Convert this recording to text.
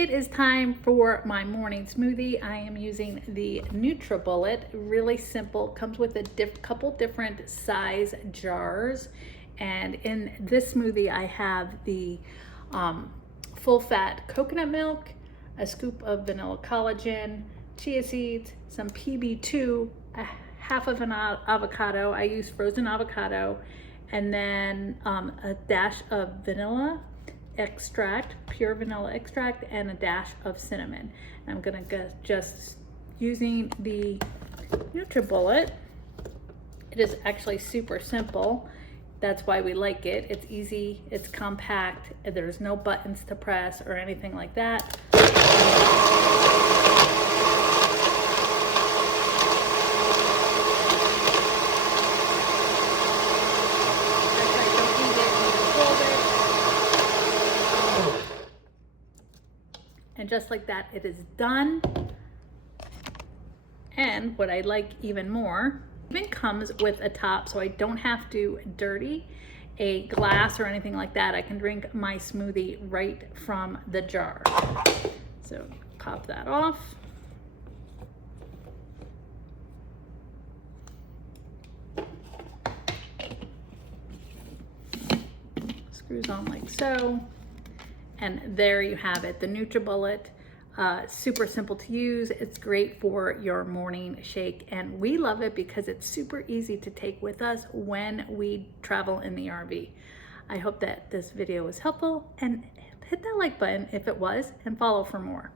It is time for my morning smoothie. I am using the NutriBullet. Really simple, comes with a couple different size jars. And in this smoothie, I have the full fat coconut milk, a scoop of vanilla collagen, chia seeds, some PB2, a half of an avocado. I use frozen avocado, and then a dash of vanilla extract, pure vanilla extract, and a dash of cinnamon. I'm gonna just using the NutriBullet. It is actually super simple. That's why we like it. It's easy, it's compact, there's no buttons to press or anything like that. And just like that, it is done. And what I like even more, it even comes with a top, so I don't have to dirty a glass or anything like that. I can drink my smoothie right from the jar. So pop that off. Screws on like so. And there you have it, the NutriBullet. Super simple to use. It's great for your morning shake, and we love it because it's super easy to take with us when we travel in the RV. I hope that this video was helpful, and hit that like button if it was, and follow for more.